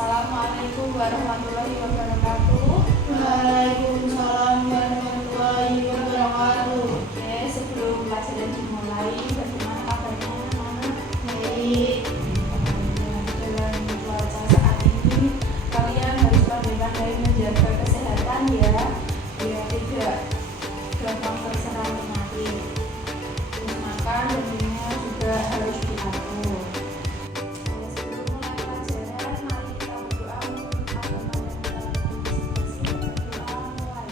Assalamualaikum warahmatullahi wabarakatuh. Waalaikumsalam warahmatullahi wabarakatuh. Oke, sebelum pelajaran dimulai, bagaimana kabarnya anak-anak? Baik. Dalam cuaca saat ini, kalian harus pandai-pandai menjaga kesehatan ya, biar tidak gampang terserang penyakit. Terus makan dan minumnya juga harus diatur. Sebelum mulai pelajaran, mari kita berdoa menurut agama dan tradisi masing-masing. Berdoa mulai.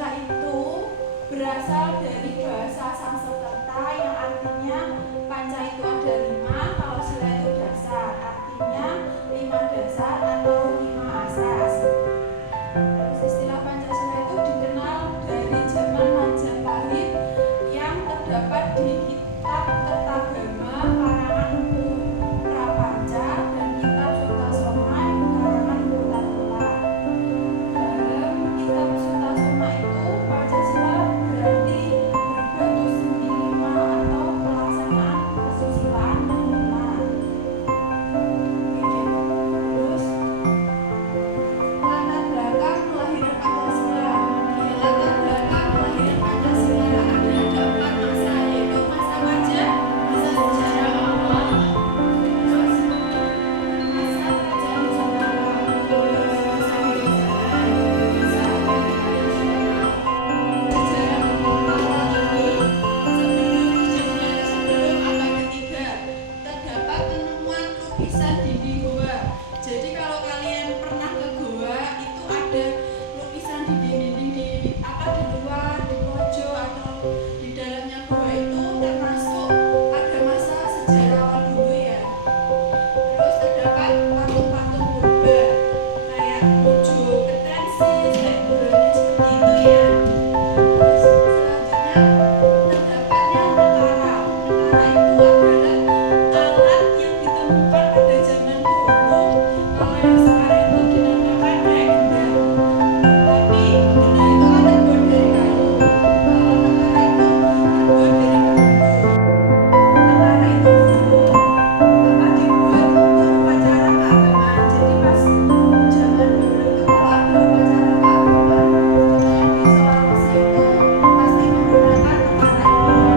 Pancasila itu berasal dari bahasa Sanskerta yang artinya panca itu ada 5, kalau sila itu dasar, artinya 5 dasar atau 5 asas. Terus istilah Pancasila itu dikenal dari zaman Majapahit yang terdapat di kitab Kertagama karangan Empu Prapanca dan kitab Sutasoma karangan Kota-Kota. Dalam kitab Sutasoma itu Pancasila berarti berbatu sendi 5 atau pelaksanaan kesusilaan dan benar. Terus latar belakang kelahiran Pancasila. Latar belakang kelahiran Pancasila ada 4 masa, yaitu masa Majapahit, masa sejarah awal, terus masa kerajaan Nusantara, terus masa penjajahan, masa nasional. Sejarah awal ini sebelum abad ketiga terdapat penemuan lukisan dinding goa. Jadi kalau kalian pernah ke goa itu ada lukisan dinding-dinding di luar, di pojok atau di dalamnya goa itu termasuk ada masa sejarah awal dulu ya. Terus terdapat patung-patung purba kayak Mojo Ketensis, kayak Burane seperti itu ya. Terus selanjutnya terdapatnya nekara. Nekara itu adalah alat yang ditemukan pada zaman dahulu. Kalau yang sekarang itu dinamakan kayak gendang. Tapi gendang itu kan terbuat dari kayu. Kalau nekara itu terbuat dari bambu. Nekara itu dulu dibuat untuk upacara keagamaan. Jadi pas zaman dulu itu kalau ada upacara keagamaan, contohnya di Sulawesi itu pasti menggunakan nekara ini.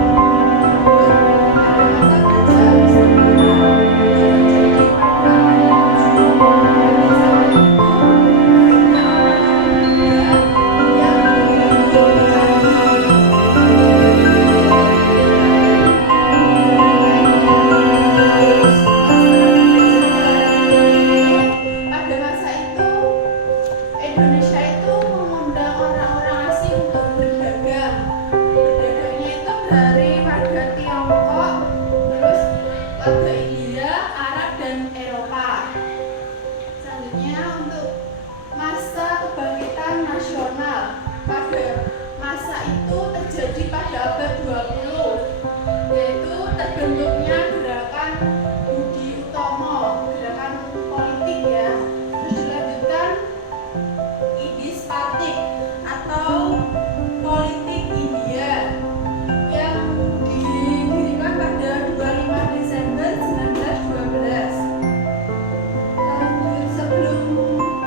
Pada masa kerajaan Nusantara itu terjadi pada abad ke-7. Di zaman itu banyak orang-orang muda yang membangun candi. Terus pada masa itu Indonesia itu mengundang orang-orang asing untuk berdagang. Berdagangnya itu dari warga Tiongkok, terus warga India, Arab dan Eropa. Selanjutnya untuk masa kebangkitan nasional. Pada masa itu terjadi pada abad 20, yaitu terbentuknya gerakan Budi Utomo, gerakan politik ya. Terus dilanjutkan Idis-Partik atau politik India yang didirikan pada 25 Desember 1912. Lanjut, sebelum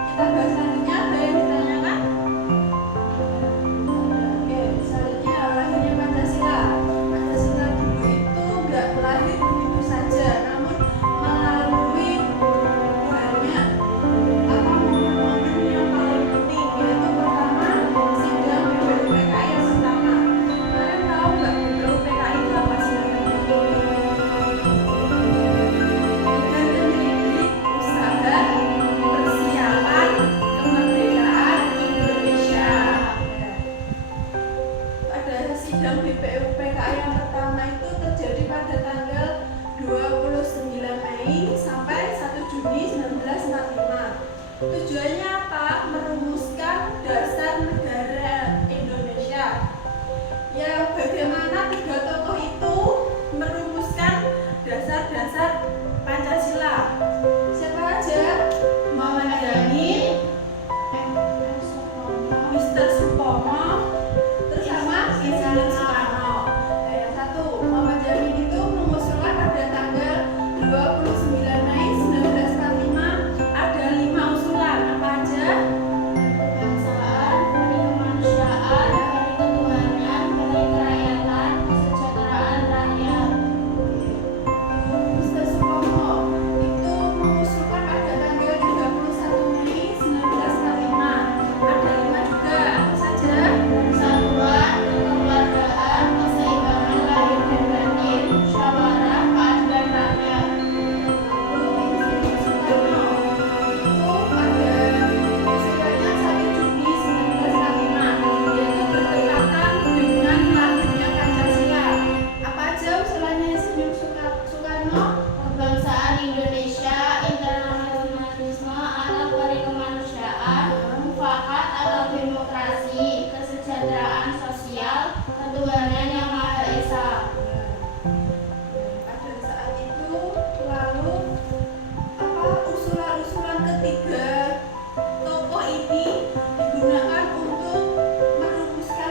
kita bahas selanjutnya, ada yang ditanyakan? Oke, selanjutnya lahirnya Pancasila. Pancasila dulu itu nggak lahir begitu saja, namun melalui banyak momen-momen yang paling penting, yaitu pertama sidang BPUPKI yang pertama. Kalian tahu nggak BPUPKI itu apa sih? Badan Penyelidik Usaha Persiapan Kemerdekaan Indonesia. Pada sidang BPUPKI yang pertama itu terjadi pada tanggal 29 Mei sampai 1 Juni 1945. Tujuannya apa? Merumuskan dasar negara Indonesia. Yang bagaimana 3 tokoh itu merumuskan dasar-dasar Pancasila. Siapa aja? Muhammad Yamin, Mr. Supomo, terus sama Insinyur Soekarno. Nah, yang satu, Muhammad Yamin itu mengusulkan pada tanggal 29 Mei 1945 ada 5 usulan. Apa aja?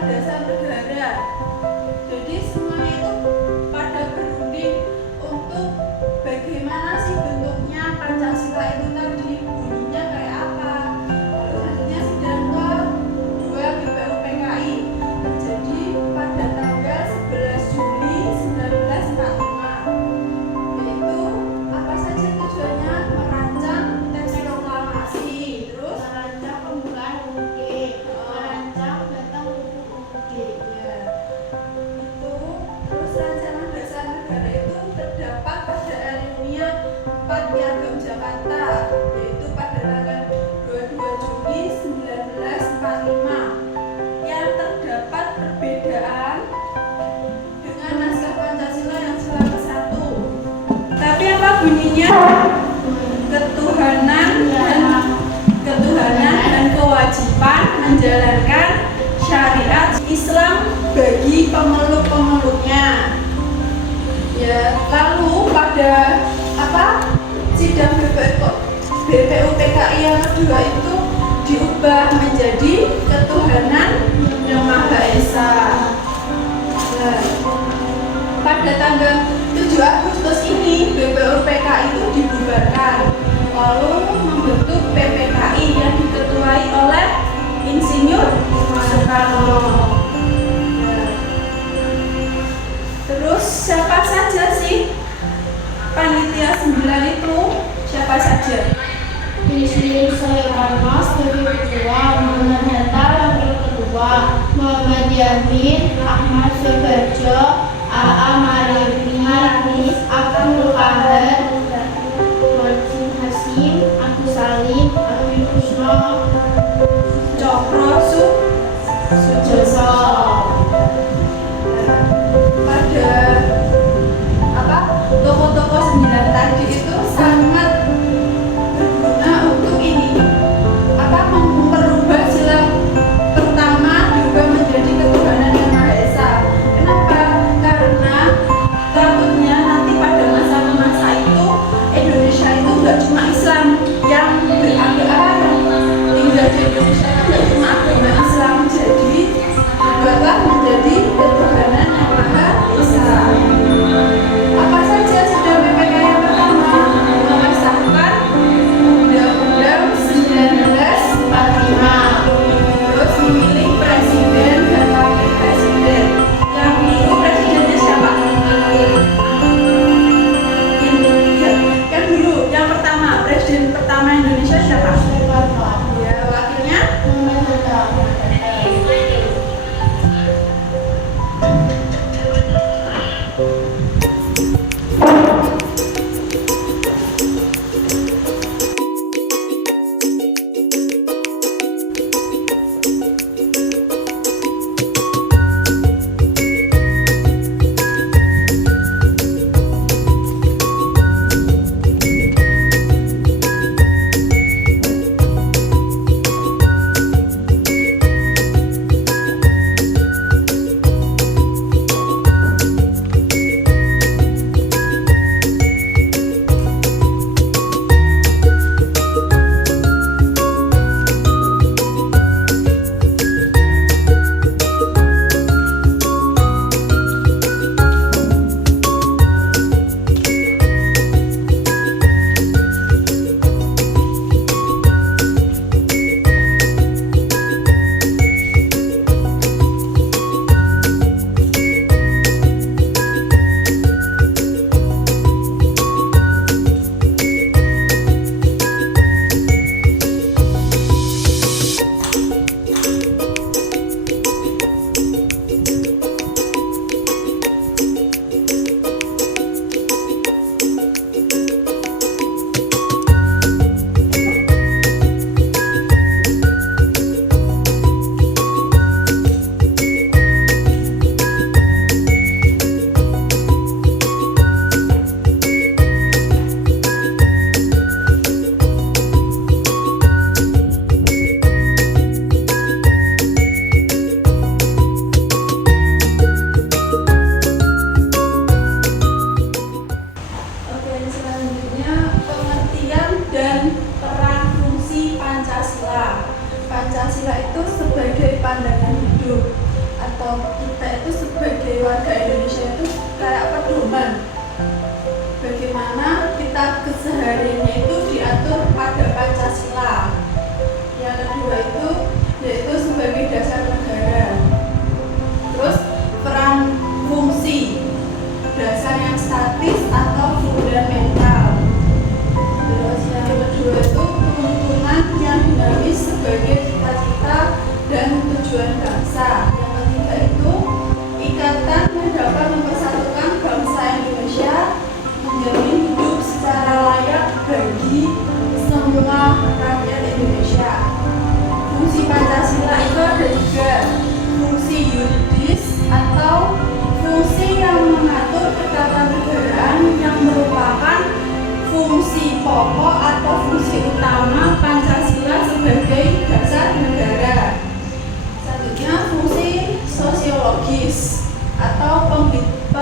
dasar negara. Jadi semuanya itu pada berunding untuk bagaimana sih bentuknya Pancasila itu tadi, bunyinya kayak apa. Lalu selanjutnya sidang ke-2 BPUPKI terjadi pada tanggal 11 Juli 1945. Yaitu apa saja tujuannya? Merancang teks proklamasi, terus merancang pembukaan UUD, merancang batang UUD. ya, itu terus rancangan dasar negara itu terdapat pada alinea 4 Piagam Jakarta, yaitu pada tanggal 22 Juli 1945, yang terdapat perbedaan dengan naskah Pancasila yang sila ke-1. Tapi apa bunyinya? Ketuhanan dan kewajiban menjalankan syariat Islam bagi pemeluk-pemeluknya. Ya, lalu pada sidang BPUPKI yang kedua itu diubah menjadi ketuhanan yang Maha Esa. Nah, pada tanggal 7 Agustus ini BPUPKI itu dibubarkan, lalu membentuk PPKI yang diketuai oleh Insinyur Soekarno. Nah, terus siapa saja sih panitia 9 itu? Siapa saja? Insinyur Soekarno sebagai ketua, Muhammad Hatta wakil ketua, Muhammad Yamin, Ahmad Subarjo, A.A. Maris, Abdul Qahar, Wajib Hasim, Agus Salim, Arwin Kusno, Cokro Sujoso. Pada tokoh-tokoh 9 tadi itu sangat berguna untuk ini merubah sila pertama diubah menjadi ketuhanan yang Maha Esa. Kenapa? Karena takutnya nanti pada masa itu Indonesia itu nggak cuma Islam yang beragama, tinggal di Indonesia itu nggak cuma agama Islam, jadi dibuatlah menjadi ketuhanan yang Maha Esa.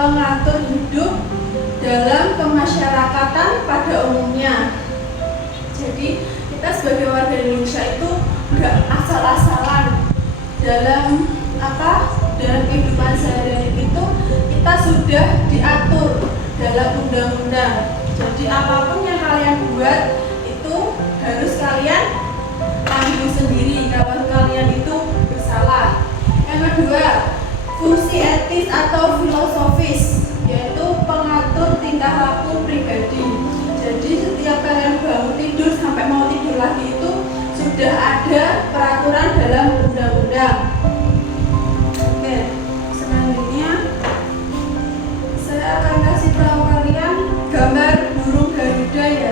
pengatur hidup dalam kemasyarakatan pada umumnya. Jadi kita sebagai warga Indonesia itu nggak asal-asalan dalam dalam kehidupan sehari-hari itu kita sudah diatur dalam undang-undang. Jadi apapun yang kalian buat itu harus kalian tanggung sendiri kalau kalian itu bersalah. Yang kedua, fungsi etis atau filosofis, yaitu pengatur tingkah laku pribadi. Jadi setiap kalian bangun tidur sampai mau tidur lagi itu sudah ada peraturan dalam undang-undang. Oke, selanjutnya saya akan kasih tahu kalian gambar burung Garuda ya.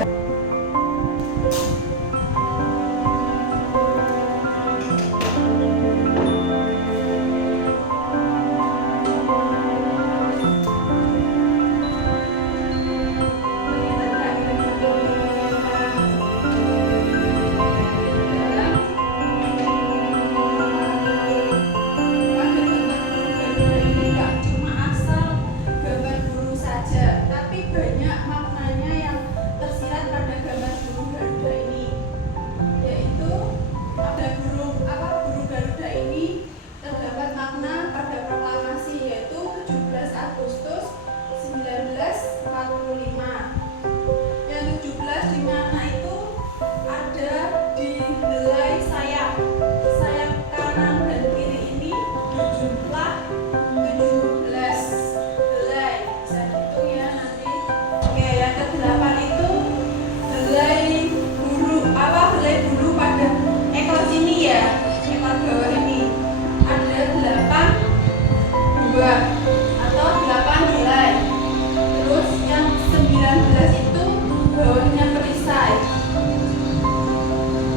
Atau 8 helai. Terus yang 19 itu bawahnya perisai.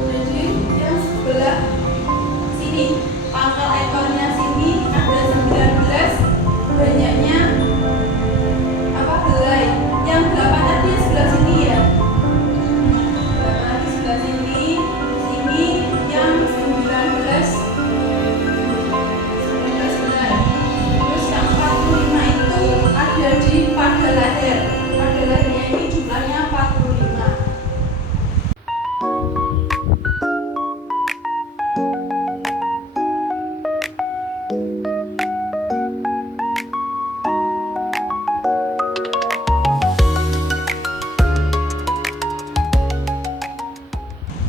Jadi yang sebelah sini pangkal ekornya sini ada 19, banyaknya helai. Yang 8 tadi sebelah sini ya. 8 lagi sebelah sini, sini yang 19 ada di pada lahir. Pada lahirnya ini jumlahnya 45.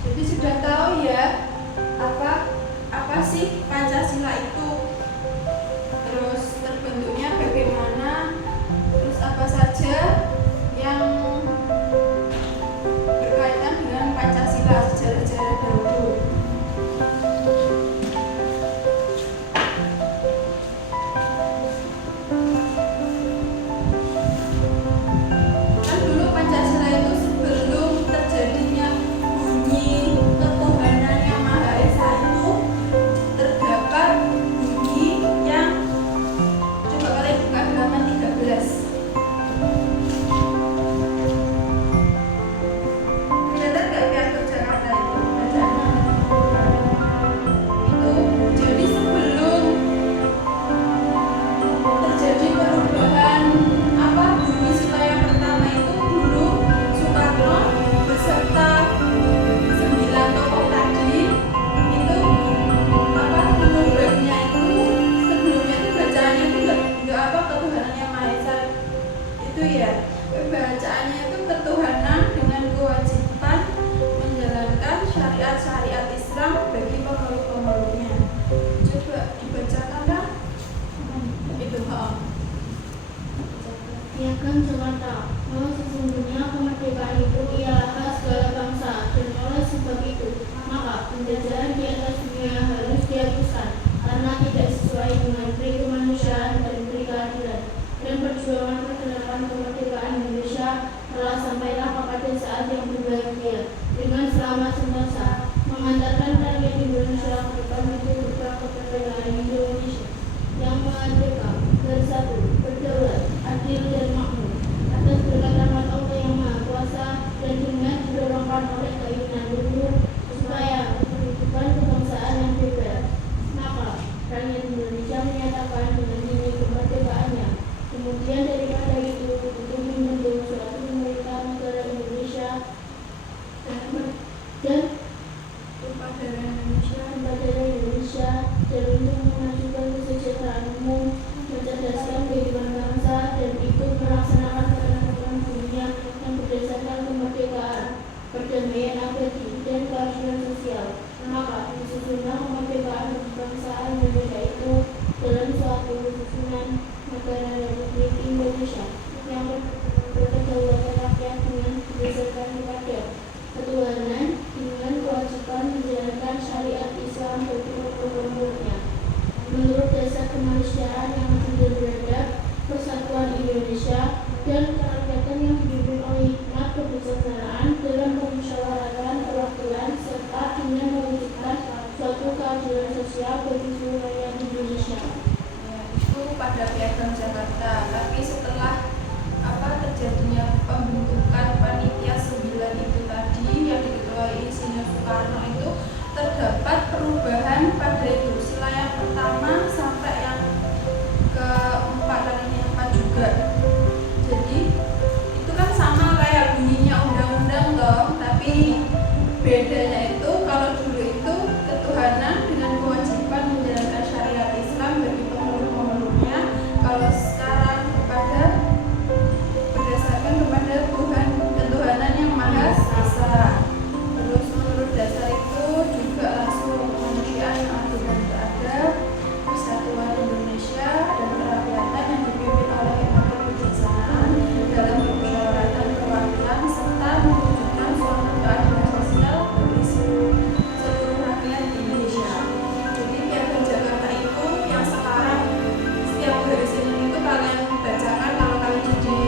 Jadi sudah tahu ya apa sih Pancasila itu? Terus terbentuknya bagaimana? Terus apa saja yang berkaitan dengan Pancasila, sejarah-sejarah dahulu. Kan dulu Pancasila itu sebelum terjadinya bunyi ketuhanan yang Maha Esa itu terdapat bunyi yang coba kalian buka halaman 13. Kelihatan nggak piagam Jakarta itu bacaannya? Itu jadi sebelum terjadi perubahan bunyi sila yang pertama itu dulu Soekarno beserta 9 tokoh tadi itu mengubahnya itu sebelumnya itu bacaannya itu enggak ketuhanan yang Maha Esa itu ya, bacaannya itu ketuhanan dengan kewajiban menjalankan syariat-syariat Islam bagi pemeluk-pemeluknya. Coba dibacakan kan? Itu Piagam Jakarta, bahwa sesungguhnya kemerdekaan itu ialah hak segala bangsa, dan oleh sebab itu maka penjajahan di atas dunia harus dihapuskan karena tidak sesuai dengan peri kemanusiaan dan peri keadilan. Dan perjuangan perkenalkan kemerdekaan Indonesia telah sampailah kepada saat yang berbahagia dengan selamat sentosa mengantarkan rakyat Indonesia ke depan itu berupa kemerdekaan Indonesia yang merdeka, bersatu, berdaulat, adil dan makmur atas berkat rahmat Allah yang Maha Kuasa dan dengan didorongkan oleh keinginan luhur supaya kehidupan kebangsaan yang bebas. Maka rakyat Indonesia menyatakan dengan ini kemerdekaannya. Kemudian Susunan Negara Republik Indonesia yang berkedaulatan rakyat dengan berdasarkan kepada ketuhanan dengan kewajiban menjalankan syariat Islam bagi pemulungnya. Menurut dasar kemanusiaan yang adil dan beradab, persatuan Indonesia dan kerakyatan yang dipimpin oleh hikmat kebijaksanaan dalam permusyawaratan perwakilan serta dengan mewujudkan suatu keadilan sosial bagi seluruh rakyat Indonesia. Ya, itu pada Piagam Jakarta. Tapi setelah terjadinya pembentukan panitia 9 itu tadi yang diketuai Insinyur Soekarno, itu terdapat perubahan pada itu sila yang pertama sampai yang keempat dan ini yang keempat juga. Jadi itu kan sama kayak bunyinya undang-undang toh, tapi bedanya itu kalau dulu itu ketuhanan dengan kewajiban menjalankan syariat Islam bagi pemeluk-pemeluknya, kalau sekarang berdasarkan kepada Tuhan, ketuhanan yang Maha Esa. Terus menurut dasar itu juga langsung kemanusiaan yang adil dan beradab, persatuan Indonesia dan kerakyatan yang dipimpin oleh hikmat kebijaksanaan dalam permusyawaratan perwakilan serta mewujudkan suatu keadilan sosial bagi seluruh rakyat Indonesia. Jadi Piagam Jakarta itu yang sekarang setiap hari Senin itu kalian bacakan kalau kalian jadi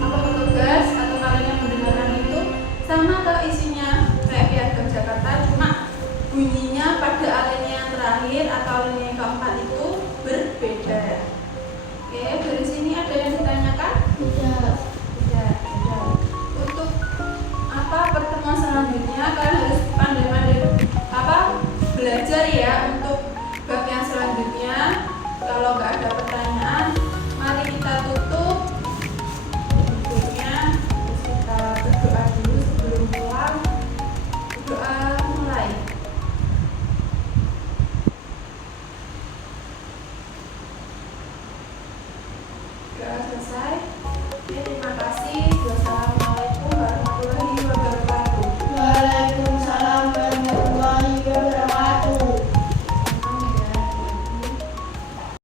petugas atau kalian yang mendengarkan itu, sama ke isinya kayak Piagam Jakarta, cuma bunyinya pada alinea yang terakhir atau alinea yang keempat itu berbeda. Oke, dari sini ada yang ditanyakan? Tidak. Untuk pertemuan selanjutnya kalian harus pandai-pandai belajar ya untuk bab yang selanjutnya. Kalau nggak ada pertanyaan, mari kita tutup bukunya. Terus kita berdoa dulu sebelum pulang. Doa mulai. Doa selesai.